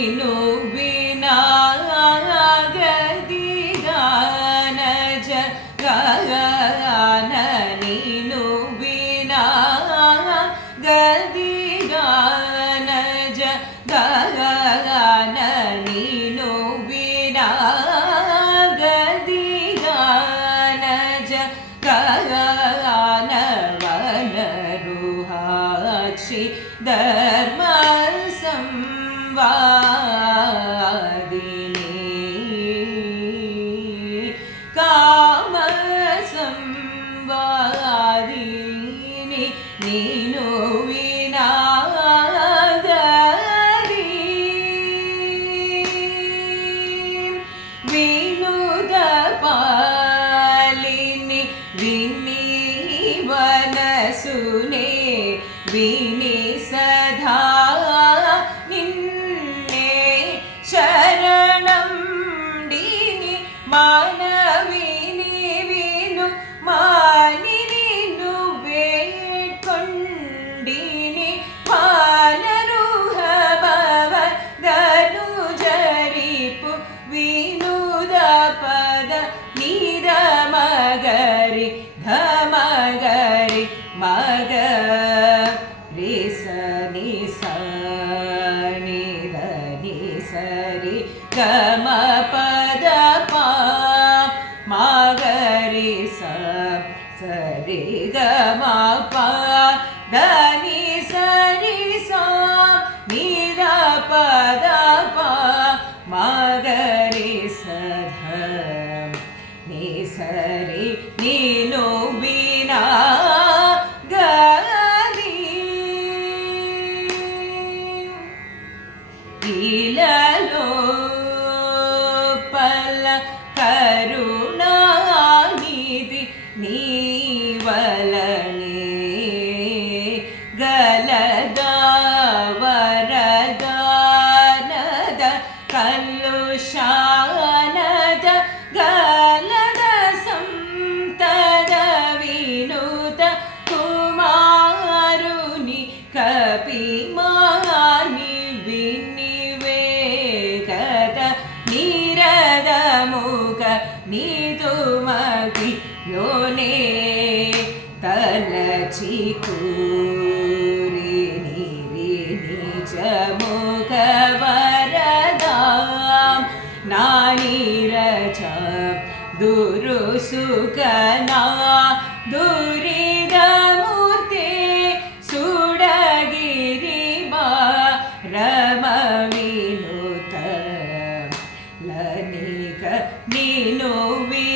ನೀನು ವಿನಾ ಗದಿಗಾನ ಜಗಾನ ನೀನು ವಿನಾ ಗದಿಗಾನ ಜಗಾನ ನೀನು ವಿನಾ ಗದಿಗಾನ ಜಗಾನ ವನರುಹಾಕ್ಷಿ ಧರ್ಮ ಸಂವಾದಿನಿ ಕಾಮ ಸಂವಾದಿನಿ ನೀನು ವಿನಾಗರಿ ವಿನುದ ಪಾಲಿನಿ ವಿನಿವನಸುನೆ ವಿನಿ ಸದಾ ನಿನ್ನೆ ಶರಣಂ ಡಿನಿ ಮಾನವಿನಿ ವಿನು ಮಾನಿನಿನು ಬೇಡ್ಕೊಂಡಿನಿ ಮಾನರುಹ ಭವ ಧನು ಜರಿಪು ವಿನುದ ಪದ ನಿದ ಮಗರಿ ಧಮಗರಿ ಮಗ ರಿ ಸ ನಿ ಸ ನಿ ದ ನಿ ಸರಿ ಗಮ ಪದ ಪ ಮಗರಿ ಸ ಸರಿ ಗಮ ಪ ದ ನಿ ಸರಿ ಸ ನಿ ದ ಪದ ಪ ಮಗರಿ ಸ ಧ ನಿ ಸರಿ ನೀನು ವಿನಾ ಲೋಪಲ ಕರುಣಾನಿಧಿ ನೀವಲನೆ ಗಲದ ವರದಾನದ ಕಲ್ಲುಶಾನದ ಗಲದ ಸಂತದ ವಿನುತ ಕುಮಾರುನಿ ಕಪಿಮಾನಿ ನೀರದ ಮುಖ ನೀದು ಮಗಿ ಯೋನೆ ತಲಚಿ ಕೂರಿ ನೀರಿ ನಿಜ ಮುಖ ವರದ ನಾನಿರಜ ದುರು ಸುಖನಾ ದುರಿದ ಮೂರ್ತಿ ಸುಡಗಿರಿ ಬಾ ರಮ ವಿನುತ ಲನಿಕ ನೀನು ವಿ